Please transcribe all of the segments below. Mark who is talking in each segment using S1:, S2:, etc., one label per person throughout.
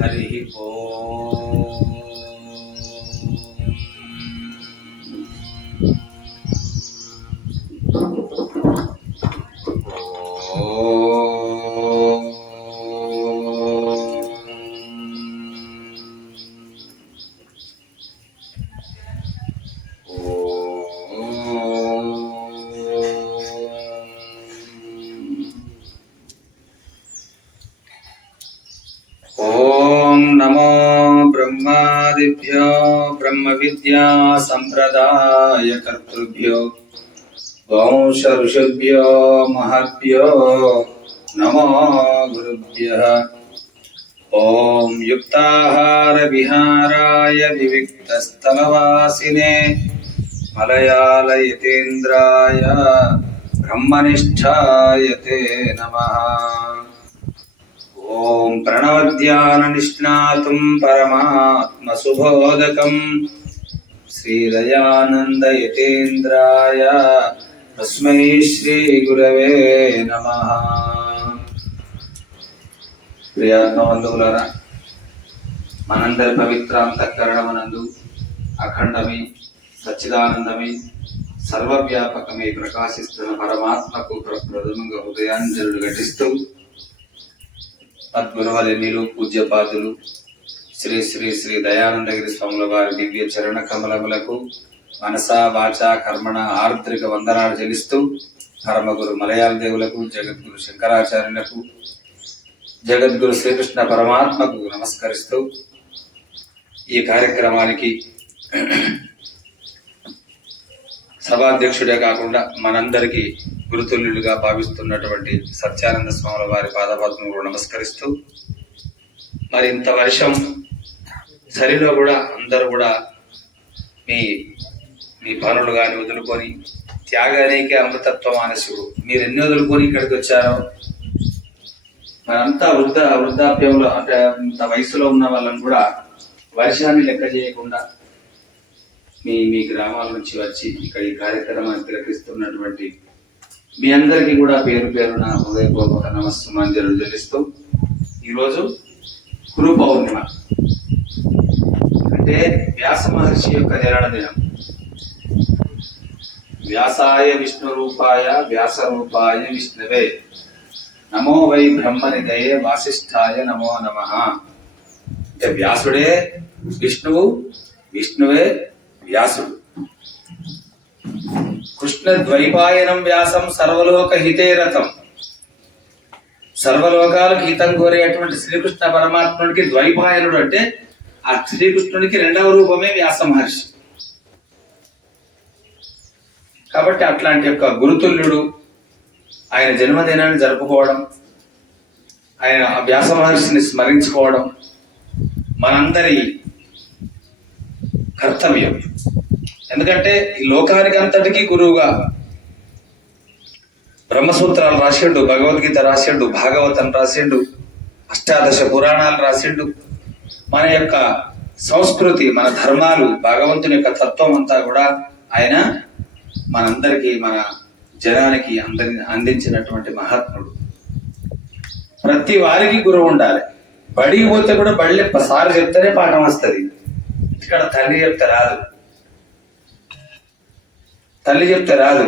S1: హరి ఓం. ब्रह्मविद्या सम्प्रदायकर्तृभ्यो वंश ऋषिभ्यो महद्भ्यो नमो गुरुभ्यः। ॐ युक्ताहारविहाराय विविक्तस्थलवासिने मलयालयतीन्द्राय ब्रह्मनिष्ठाय ते नमः। ॐ प्रणवध्याननिष्णातुं परमात्मसुबोधकम् श्रीदयानन्दयतीन्द्राय तस्मै श्रीगुरवे नमः ప్రియాత్మబంధువులారా మనందరి పవిత్ర అంతఃకరణమనందు అఖండమై సచ్చిదానందమై సర్వవ్యాపకమై ప్రకాశిస్తున్న పరమాత్మకు ప్రథమంగా హృదయాంజలుడు ఘటిస్తూ పద్మవలెన్నిలు పూజ్యపాదులు. శ్రీ శ్రీ శ్రీ దయానందగిరి స్వాముల వారి దివ్య చరణ కమలములకు మనసా వాచ కర్మణ ఆర్ద్రిక వందనాలు చెల్లిస్తూ పరమగురు మలయాళ దేవులకు జగద్గురు శంకరాచార్యులకు జగద్గురు శ్రీకృష్ణ పరమాత్మకు నమస్కరిస్తూ ఈ కార్యక్రమానికి సభాధ్యక్షుడే కాకుండా మనందరికీ గురుతుల్యులుగా భావిస్తున్నటువంటి సత్యానంద స్వాముల వారి పాదపద్మములు నమస్కరిస్తూ మరి ఇంత వర్షం చలిలో కూడా అందరూ కూడా మీ మీ పనులు కానీ వదులుకొని త్యాగానికి అమృతత్వం మానసుడు మీరు ఎన్ని వదులుకొని ఇక్కడికి వచ్చారో మనంతా వృద్ధ వృద్ధాప్యంలో అంటే ఇంత వయసులో ఉన్న వాళ్ళని కూడా వర్షాన్ని లెక్క చేయకుండా మీ మీ గ్రామాల నుంచి వచ్చి ఇక్కడ ఈ కార్యక్రమాన్ని తిలకిస్తున్నటువంటి మీ అందరికీ కూడా పేరు పేరున హృదయపూర్వక నమస్సుమాంజలు చెల్లిస్తూ ఈరోజు గురు పౌర్ణిమ. అంటే వ్యాస మహర్షి యొక్క జరణ దినం. వ్యాసాయ విష్ణు రూపాయ వ్యాస రూపాయ విష్ణువే. నమో వై బ్రహ్మనిదయే వాసిష్ఠాయ నమో నమ. అంటే వ్యాసుడే విష్ణువు విష్ణువే వ్యాసుడు. కృష్ణ ద్వైపాయనం వ్యాసం సర్వలోక హితే రథం. సర్వలోకాలకు హితం కోరేటువంటి శ్రీకృష్ణ పరమాత్ముడికి ద్వైపాయనుడు అంటే ఆ శ్రీకృష్ణుడికి రెండవ రూపమే వ్యాస మహర్షి. కాబట్టి అట్లాంటి యొక్క గురుతుల్యుడు ఆయన జన్మదినాన్ని జరుపుకోవడం ఆయన ఆ వ్యాస మహర్షిని స్మరించుకోవడం మనందరి కర్తవ్యం ఎందుకంటే ఈ లోకానికి అంతటికీ గురువుగా బ్రహ్మసూత్రాలు రాసిండు భగవద్గీత రాసిండు భాగవతం రాసిండు అష్టాదశ పురాణాలు రాసిండు. మన యొక్క సంస్కృతి మన ధర్మాలు భగవంతుని యొక్క తత్వం అంతా కూడా ఆయన మనందరికీ మన జనానికి అందరి అందించినటువంటి మహాత్ముడు. ప్రతి వారికి గురువు ఉండాలి. బడికి పోతే కూడా బళ్ళెప్ప సారి చెప్తేనే పాఠం వస్తుంది. ఇక్కడ తల్లి చెప్తే రాదు. తల్లి చెప్తే రాదు.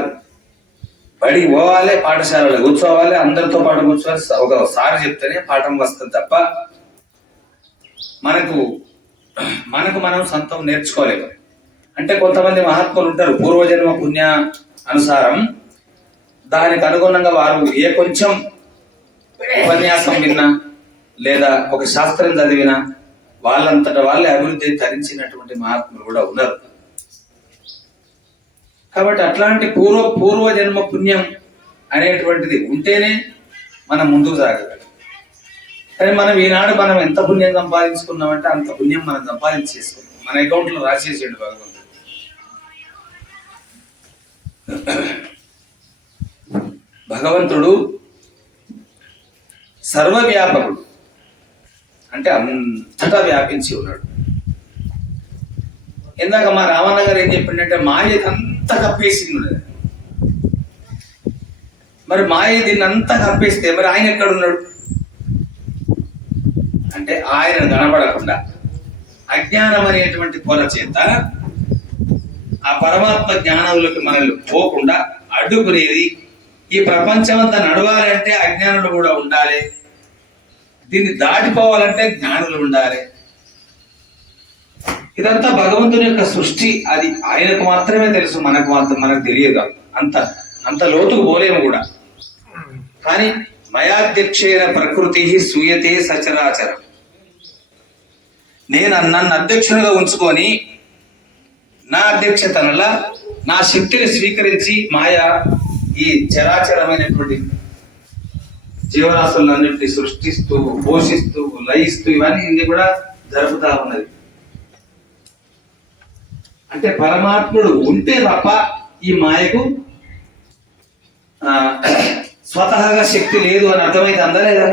S1: బడికి పోవాలి పాఠశాలలో కూర్చోవాలి అందరితో పాటు కూర్చోవాలి. ఒక సారి చెప్తేనే పాఠం వస్తుంది తప్ప మనకు మనకు మనం సొంతం నేర్చుకోలేము. అంటే కొంతమంది మహాత్ములు ఉంటారు పూర్వజన్మ పుణ్య అనుసారం. దానికి అనుగుణంగా వారు ఏ కొంచెం ఉపన్యాసం విన్నా లేదా ఒక శాస్త్రం చదివినా వాళ్ళంతట వాళ్ళే అభివృద్ధి తరించినటువంటి మహాత్ములు కూడా ఉన్నారు. కాబట్టి అట్లాంటి పూర్వ పూర్వ జన్మ పుణ్యం అనేటువంటిది ఉంటేనే మనం ముందుకు సాగగలం. కానీ మనం ఈనాడు మనం ఎంత పుణ్యం సంపాదించుకున్నామంటే అంత పుణ్యం మనం సంపాదించేసుకున్నాం. మన అకౌంట్లో రాసేసాడు భగవంతుడు. భగవంతుడు సర్వవ్యాపకుడు. అంటే అంతటా వ్యాపించి ఉన్నాడు. ఇందాక మా రావణ గారు ఏం చెప్పిండంటే మాయ అంతా కప్పేసింది మరి మాయ దీన్ని అంతా కప్పేస్తే మరి ఆయన ఎక్కడ ఉన్నాడు అంటే ఆయన కనబడకుండా. అజ్ఞానం అనేటువంటి కొల చేత ఆ పరమాత్మ జ్ఞానంలోకి మనల్ని పోకుండా అడ్డుకునేది ఈ ప్రపంచం అంతా నడవాలంటే అజ్ఞానులు కూడా ఉండాలి. దీన్ని దాటిపోవాలంటే జ్ఞానులు ఉండాలి. ఇదంతా భగవంతుని యొక్క సృష్టి. అది ఆయనకు మాత్రమే తెలుసు మనకు మాత్రం మనకు తెలియదు. అంత అంత లోతుకు పోలేము కూడా. కానీ మయాధ్యక్షైన ప్రకృతి సూయతే సచరాచరం. నేను నన్ను అధ్యక్షునిగా ఉంచుకొని నా అధ్యక్షతనలా నా శక్తిని స్వీకరించి మాయ ఈ చరాచరమైనటువంటి జీవరాశులన్నింటినీ సృష్టిస్తూ పోషిస్తూ లయిస్తూ ఇవన్నీ కూడా జరుపుతా ఉన్నది. అంటే పరమాత్ముడు ఉంటే తప్ప ఈ మాయకు ఆ, స్వతహాగా శక్తి లేదు అని అర్థమైతే అందలేదా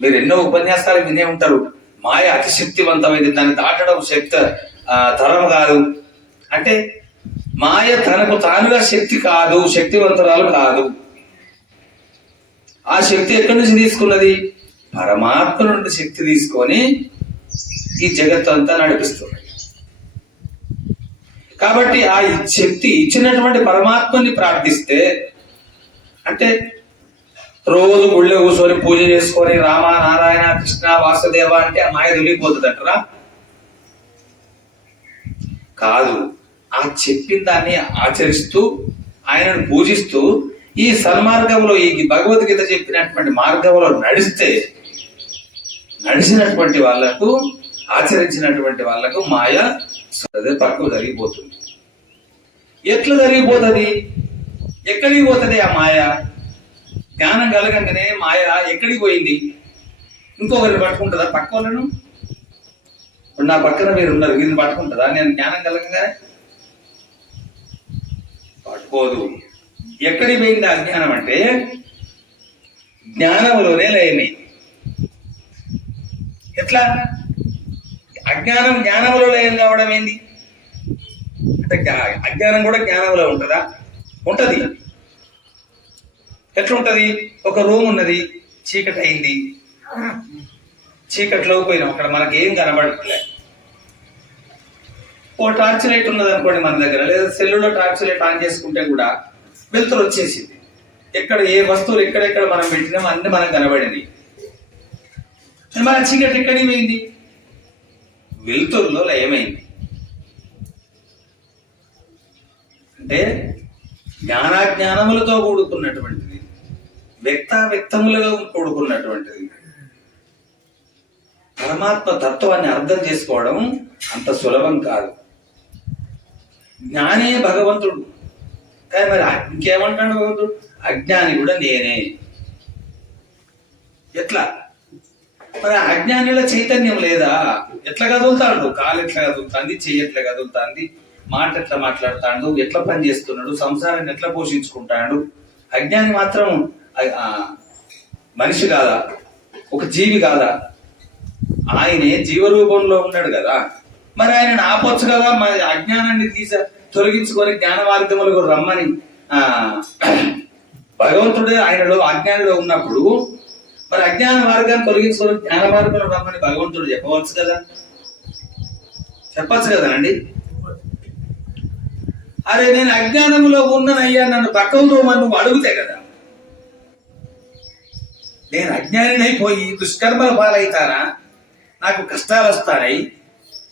S1: మీరు ఎన్నో ఉపన్యాసాలు వినే ఉంటారు. మాయ అతిశక్తివంతమైంది దాన్ని దాటడం శక్తి తరం కాదు. అంటే మాయ తనకు తానుగా శక్తి కాదు శక్తివంతురాలు కాదు. ఆ శక్తి ఎక్కడి నుంచి తీసుకున్నది? పరమాత్మ నుండి శక్తి తీసుకొని ఈ జగత్తు అంతా నడిపిస్తుంది. కాబట్టి ఆ శక్తి ఇచ్చినటువంటి పరమాత్మని ప్రార్థిస్తే అంటే రోజు గుళ్ళో కూర్చొని పూజ చేసుకొని రామ నారాయణ కృష్ణ వాసుదేవ అంటే ఆ మాయ తొలిగిపోతుంది కాదు ఆ చెప్పిన దాన్ని ఆచరిస్తూ ఆయనను పూజిస్తూ ఈ సన్మార్గంలో ఈ భగవద్గీత చెప్పినటువంటి మార్గంలో నడిస్తే నడిచినటువంటి వాళ్ళకు ఆచరించినటువంటి వాళ్ళకు మాయ అదే పక్కకు జరిగిపోతుంది. ఎట్లా జరిగిపోతుంది? ఎక్కడికి పోతుంది ఆ మాయ? జ్ఞానం కలగంగానే మాయ ఎక్కడికి పోయింది? ఇంకొకరిని పట్టుకుంటుందా పక్క వాళ్ళను? ఇప్పుడు నా పక్కన మీరు ఉన్నారు వీరిని పట్టుకుంటుందా? నేను జ్ఞానం కలగంగానే? పట్టుకోదు. ఎక్కడికి పోయింది ఆ జ్ఞానం అంటే జ్ఞానంలోనే లయమైంది ఎట్లా? అజ్ఞానం జ్ఞానంలో లయం కావడం ఏంది? అంటే అజ్ఞానం కూడా జ్ఞానంలో ఉంటుందా? ఉంటది. ఎట్లుంటది? ఒక రూమ్ ఉన్నది చీకటి అయింది. చీకట్లో పోయినాం అక్కడ మనకి ఏం కనబడట్లే. ఓ టార్చ్ లైట్ ఉన్నది అనుకోండి మన దగ్గర లేదా సెల్లులో టార్చ్ లైట్ ఆన్ చేసుకుంటే కూడా వెలుతురు వచ్చేసింది. ఎక్కడ ఏ వస్తువులు ఎక్కడెక్కడ మనం పెట్టినామో అన్ని మనం కనబడింది మన చీకటి ఎక్కడికి పోయింది వెలుతురులో లయమైంది. అంటే జ్ఞానాజ్ఞానములతో కూడుకున్నటువంటిది వ్యక్తవ్యక్తములుగా కూడుకున్నటువంటిది. పరమాత్మ తత్వాన్ని అర్థం చేసుకోవడం అంత సులభం కాదు. జ్ఞానే భగవంతుడు. కానీ మరి ఇంకేమంటాడు భగవంతుడు అజ్ఞాని కూడా నేనే ఎట్లా మరి ఆ అజ్ఞానిలో చైతన్యం లేదా ఎట్లా కదులుతాడు కాలు ఎట్లా కదులుతాంది చెయ్యి ఎట్లా కదులుతాంది మాట ఎట్లా మాట్లాడుతాడు ఎట్లా పని చేస్తున్నాడు సంసారాన్ని ఎట్లా పోషించుకుంటాడు అజ్ఞాని మాత్రం ఆ- మనిషి కాదా ఒక జీవి కాదా ఆయనే జీవరూపంలో ఉన్నాడు కదా. మరి ఆయన ఆపొచ్చు కదా? మరి అజ్ఞానాన్ని తీసా తొలగించుకొని జ్ఞాన మార్గములకు రమ్మని ఆ భగవంతుడే ఆయనలో అజ్ఞానిలో ఉన్నప్పుడు మరి అజ్ఞాన మార్గాన్ని తొలగించుకొని జ్ఞాన మార్గంలో రమ్మని భగవంతుడు చెప్పవచ్చు కదా? చెప్పచ్చు కదండి అరే నేను అజ్ఞానంలో ఉన్నానయ్యా నన్ను పక్కలతో మరి నువ్వు అడుగుతే కదా. నేను అజ్ఞానినైపోయి దుష్కర్మల పాలవుతారా నాకు కష్టాలు వస్తాయి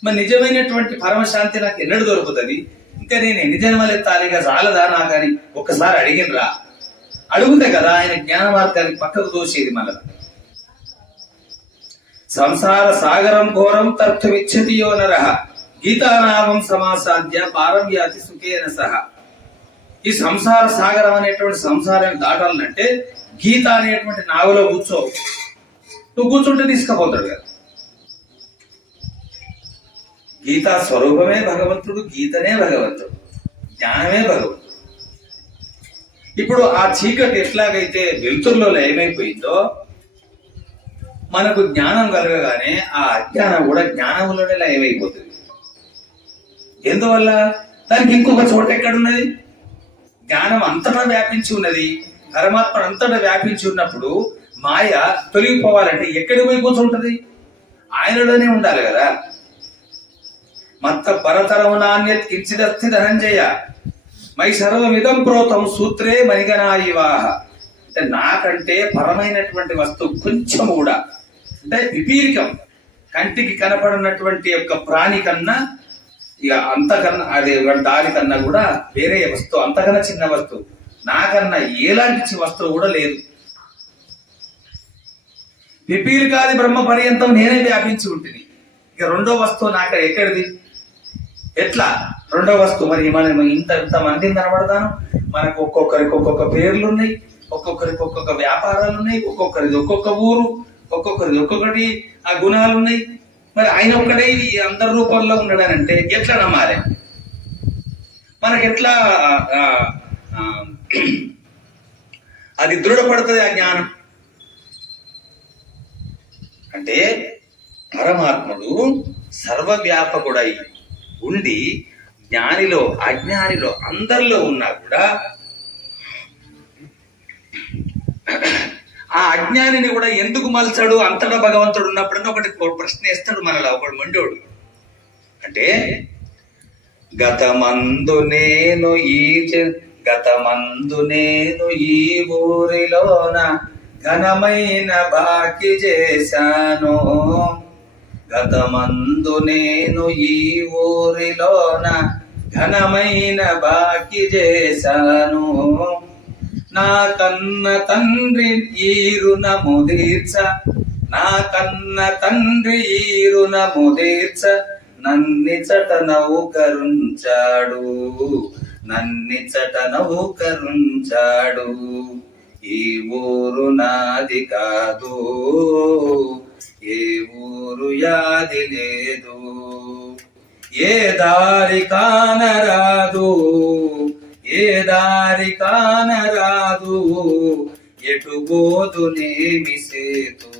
S1: మరి నిజమైనటువంటి పరమశాంతి నాకు ఎన్నడు దొరుకుతుంది? ఇంకా నేను ఎన్ని జన్మలు ఎత్తాలిగా చాలదా నాకని ఒక్కసారి అడిగినరా? అడుగుతే కదా ఆయన జ్ఞాన మార్గాన్ని పక్కకు దోసేది మన సంసార సాగరం ఘోరం తర్తుమిచ్చతి యో నర. గీతానామం సమాసాధ్య పారవ్యాతి సుఖేన సహ. ఈ సంసార సాగరం అనేటువంటి సంసారాన్ని దాటాలంటే గీత అనేటువంటి నావలో కూర్చో. నువ్వు కూర్చుంటే తీసుకుపోతాడు కదా. గీతా స్వరూపమే భగవంతుడు గీతనే భగవంతుడు జ్ఞానమే భగవంతుడు. ఇప్పుడు ఆ చీకటి ఎట్లాగైతే వెలుతురులో లయమైపోయిందో మనకు జ్ఞానం కలగగానే ఆ అజ్ఞానం కూడా జ్ఞానంలోనే లయమైపోతుంది. ఎందువల్ల? దానికి ఇంకొక చోట ఎక్కడున్నది? జ్ఞానం అంతటా వ్యాపించి ఉన్నది. పరమాత్మ అంతటా వ్యాపించి ఉన్నప్పుడు మాయ తొలగిపోవాలంటే ఎక్కడికి పోయి కూర్చుంటది? ఆయనలోనే ఉండాలి కదా. మత్త పరతరము నాణ్యత్ కించిదస్తి ధనంజయ. మై సర్వమిదం ప్రోతం సూత్రే మణిగనాయివాహ అంటే నాకంటే పరమైనటువంటి వస్తువు కొంచెం కూడా. అంటే విపీరికం. కంటికి కనపడినటువంటి యొక్క ప్రాణి కన్నా ఇక అంతకన్నా అది దానికన్నా కూడా వేరే వస్తువు అంతకన్నా చిన్న వస్తువు. నాకన్నా ఎలాంటి వస్తువు కూడా లేదు. విపీలికాది బ్రహ్మ పర్యంతం నేనే వ్యాపించి ఉంటుంది ఇక రెండో వస్తువు నాకు ఎక్కడిది? ఎట్లా? రెండో వస్తువు మరి మనం ఇంత ఇంత మందిని కనబడతాను. మనకు ఒక్కొక్కరికి ఒక్కొక్క పేర్లు ఉన్నాయి ఒక్కొక్కరికి ఒక్కొక్క వ్యాపారాలు ఉన్నాయి ఒక్కొక్కరిది ఒక్కొక్క ఊరు ఒక్కొక్కరిది ఒక్కొక్కటి ఆ గుణాలు ఉన్నాయి మరి ఆయన ఒక్కడే ఈ అందరి రూపంలో ఉన్నాడనంటే ఎట్లా నమ్మాలి? మనకి ఎట్లా ఆ, అది దృఢపడుతుంది ఆ జ్ఞానం? అంటే పరమాత్ముడు సర్వవ్యాపకుడై ఉండి జ్ఞానిలో అజ్ఞానిలో అందరిలో ఉన్నా కూడా ఆ అజ్ఞానిని కూడా ఎందుకు మలచాడు? అంతటా భగవంతుడు ఉన్నప్పుడన్నా ఒకటి ప్రశ్న వేస్తాడు మనలో ఒకడు మండోడు. అంటే గతమందు నేను ఈ గతమందు నేను ఈ ఊరిలోన ఘనమైన బాకి చేశాను. గతమందు నేను ఈ ఊరిలోన ఘనమైన బాకి చేశాను. నా కన్న తండ్రి ఈ రుణము తీర్చ నా కన్న తండ్రి ఈ రుణము తీర్చ నన్నిచట నౌకరుంచాడు నన్నిచట నౌకరుంచాడు. ఈ ఊరు నాది కాదు. ఏ ఊరు యాది లేదు ఏ దారి కానరాదు ఏ దారి కానరాదు ఎటు బోదు నేమి సేతు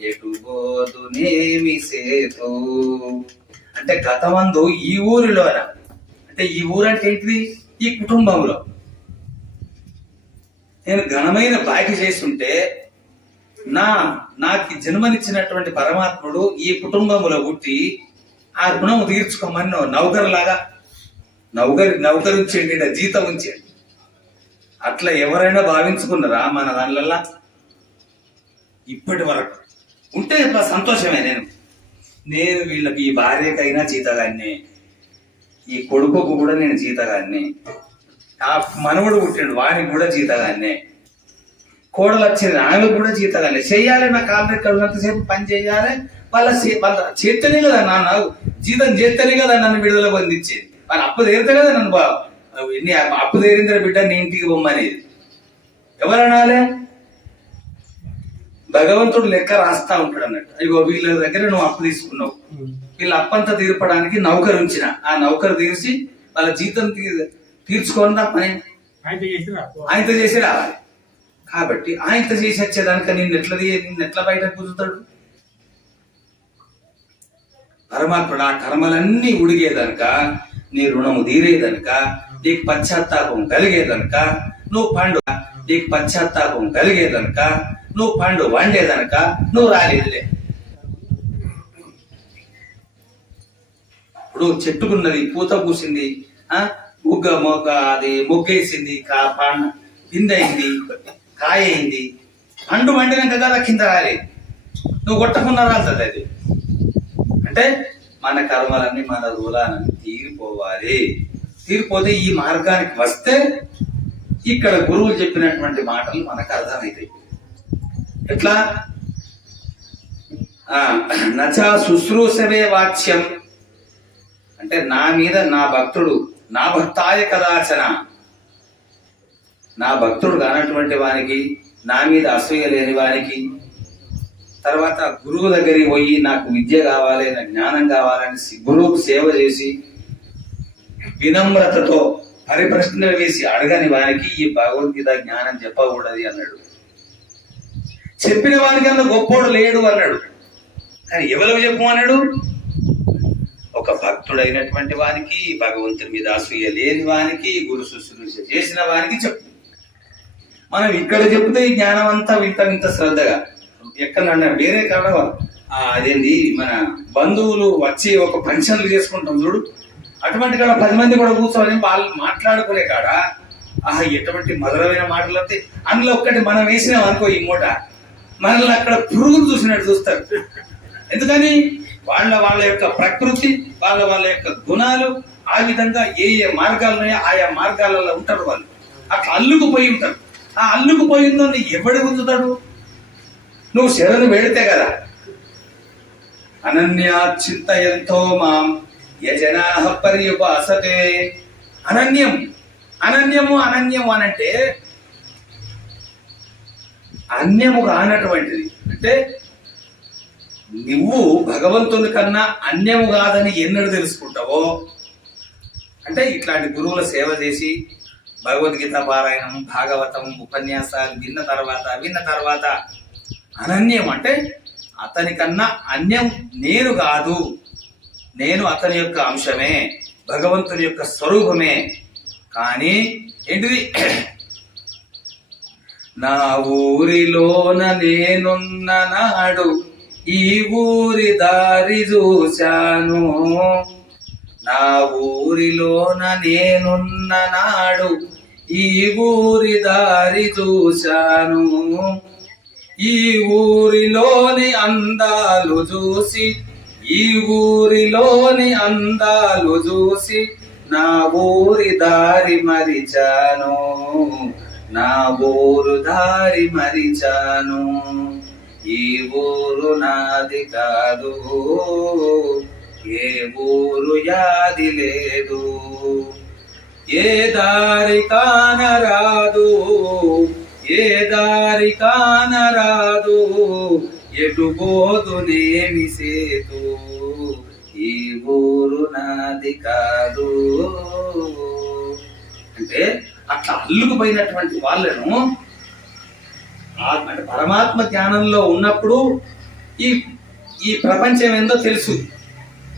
S1: ఎటు బోదు నేమి సేతు. అంటే గతమందు ఈ ఊరిలోన అంటే ఈ ఊరంటే ఏంటిది? ఈ కుటుంబంలో. నేను ఘనమైన బాకి చేస్తుంటే నా నాకు జన్మనిచ్చినటువంటి పరమాత్ముడు ఈ కుటుంబంలో పుట్టి ఆ రుణం తీర్చుకోమని నౌకరులాగా నౌకరి నౌకరు జీతం ఉంచేయండి. అట్లా ఎవరైనా భావించుకున్నారా మన దానిలల్లా? ఇప్పటి వరకు. ఉంటే సంతోషమే నేను. నేను వీళ్ళకి ఈ భార్యకైనా జీతగాన్ని. ఈ కొడుకుకు కూడా నేను జీతగాన్ని. ఆ మనవడు పుట్టాడు వానికి కూడా జీతగాన్నే. కోడలు వచ్చింది ఆమెకు కూడా జీతగానే చెయ్యాలి నా కాళ్ళు ఎక్కడ ఉన్నంతసేపు పని చేయాలి. వాళ్ళ వాళ్ళ చేస్తేనే కదా నాన్న. జీతం చేస్తేనే కదా నన్ను విడుదల పొందించేది. వాళ్ళ అప్పు తీరితే కదా నన్ను ఎన్ని అప్పు తీరిందిన బిడ్డ నీ ఇంటికి పొమ్మనేది. ఎవరు అనాలే భగవంతుడు లెక్క రాస్తా ఉంటాడు అన్నట్టు. అయ్యో వీళ్ళ దగ్గర నువ్వు అప్పు తీసుకున్నావు. వీళ్ళ అప్పంతా తీర్పడానికి నౌకరు ఉంచిన. ఆ నౌకరు తీర్చి వాళ్ళ జీతం తీ- తీర్చుకొని రా పని. ఆయనతో చేసి రావాలి. కాబట్టి ఆయన చేసి వచ్చేదానిక నేను ఎట్లా తీ- ఎట్లా బయట కుదురుతాడు పరమాత్ముడు ఆ కర్మలన్నీ ఉడిగేదనక నీ రుణము తీరేదనక నీకు పశ్చాత్తాపం కలిగేదనక నువ్వు పండు నీకు పశ్చాత్తాపం కలిగేదనక నువ్వు పండు వండేదనక నువ్వు రాలేదులే. ఇప్పుడు చెట్టుకున్నది పూత పూసింది ఆ? ముగ్గ మొగ్గ అది మొగ్గేసింది కా పండు పిండి అయింది. కాయ అయింది పండు వండినాక కదా కింద రాలి. నువ్వు కొట్టకుండా రాలుతుంది అది. అంటే మన కర్మలన్నీ మన రూలాలన్నీ తీరిపోవాలి. తీరిపోతే ఈ మార్గానికి వస్తే ఇక్కడ గురువులు చెప్పినటువంటి మాటలు మనకు అర్థమవుతాయి ఎట్లా? ఆ, నచా శుశ్రూషవే వాచ్యం. అంటే నా మీద నా భక్తుడు నా భక్తాయ కదాచన. నా భక్తుడు కానటువంటి వానికి నా మీద అసూయ లేని వానికి తర్వాత గురువు దగ్గరికి పోయి నాకు విద్య కావాలి నాకు జ్ఞానం కావాలని గురువుకు సేవ చేసి వినమ్రతతో పరిప్రశ్నలు వేసి అడగని వారికి ఈ భగవద్గీత జ్ఞానం చెప్పకూడదు అన్నాడు. చెప్పిన వారికి అంత గొప్పోడు లేడు అన్నాడు. కానీ ఎవరు చెప్పు అన్నాడు? ఒక భక్తుడైనటువంటి వానికి భగవంతుని మీద అసూయ లేని వానికి గురు శుశ్రూష చేసిన వానికి చెప్పు. మనం ఇక్కడ చెప్తే ఈ జ్ఞానం అంతా వింటాం ఇంత శ్రద్ధగా. ఎక్కడ వేరే కాడ అదేంటి మన బంధువులు వచ్చి ఒక ఫంక్షన్లు చేసుకుంటాం చూడు. అటువంటి కాడ పది మంది కూడా కూర్చొని వాళ్ళు మాట్లాడుకునే కాడ ఆహా ఎటువంటి మధురమైన మాటలు వస్తే అందులో ఒక్కటి మనం వేసినాం అనుకో ఈ మూట. మనల్ని అక్కడ పురుగులు చూసినట్టు చూస్తారు. ఎందుకని? వాళ్ళ వాళ్ళ యొక్క ప్రకృతి వాళ్ళ వాళ్ళ యొక్క గుణాలు ఆ విధంగా ఏ ఏ మార్గాలు ఉన్నాయో ఆయా మార్గాలలో ఉంటారు వాళ్ళు. అట్లా అల్లుకుపోయి ఉంటారు. ఆ అల్లుకుపోయిందో ఎవడు గుంజుతాడు? నువ్వు శరణు వెడితే కదా. అనన్యా ఎంతో మాం యజనా పర్యుపాసతే. అనన్యం అనన్యము అనన్యము అనంటే అన్యము కానటువంటిది అంటే నువ్వు భగవంతుని కన్నా అన్యము కాదని ఎన్నడు తెలుసుకుంటావో? అంటే ఇట్లాంటి గురువుల సేవ చేసి భగవద్గీత పారాయణం భాగవతం ఉపన్యాసాలు విన్న తర్వాత విన్న తర్వాత అనన్యం అంటే అతనికన్నా అన్యం నేను కాదు. నేను అతని యొక్క అంశమే భగవంతుని యొక్క స్వరూపమే. కానీ ఏంటిది? నా ఊరిలోన నేనున్న నాడు ఈ ఊరి దారి చూశాను. నా ఊరిలోన నేనున్న నాడు ఈ ఊరి దారి చూశాను. ఈ ఊరిలోని అందాలు చూసి ఈ ఊరిలోని అందాలు చూసి నా ఊరి దారి మరిచాను. నా ఊరు దారి మరిచాను. ఈ ఊరు నాది కాదు ఏ ఊరు యాది లేదు. ఏ దారి కానరాదు ఏ దారి కానరాదు ఎటు పోదునేమి సేతు ఈ ఊరు నాది కాదు. అంటే అట్లా అల్లుకుపోయినటువంటి వాళ్ళను అంటే పరమాత్మ ధ్యానంలో ఉన్నప్పుడు ఈ ఈ ప్రపంచం ఏందో తెలుసు.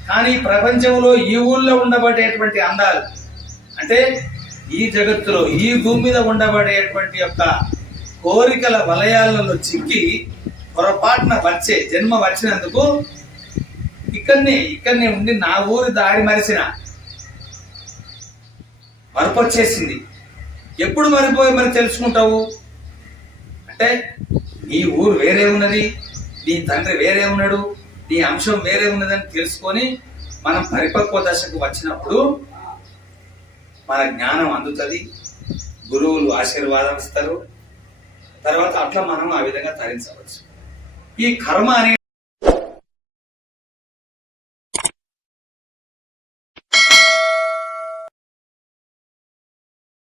S1: కానీ ప్రపంచంలో ఈ ఊళ్ళో ఉండబడేటువంటి అందాలు అంటే ఈ జగత్తులో ఈ భూమి మీద ఉండబడేటువంటి యొక్క కోరికల వలయాలలో చిక్కి పొరపాటున వచ్చే జన్మ వచ్చినందుకు ఇక్కడనే ఇక్కడనే ఉండి నా ఊరి దారి మరిచిన మరపు వచ్చేసింది ఎప్పుడు మరిపోయి మరి తెలుసుకుంటావు? అంటే నీ ఊరు వేరే ఉన్నది నీ తండ్రి వేరే ఉన్నాడు నీ అంశం వేరే ఉన్నదని తెలుసుకొని మనం పరిపక్వ దశకు వచ్చినప్పుడు మన జ్ఞానం అందుతుంది. గురువులు ఆశీర్వాదం ఇస్తారు. తర్వాత అట్లా మనం ఆ విధంగా తరించవచ్చు. ఈ కర్మ అనే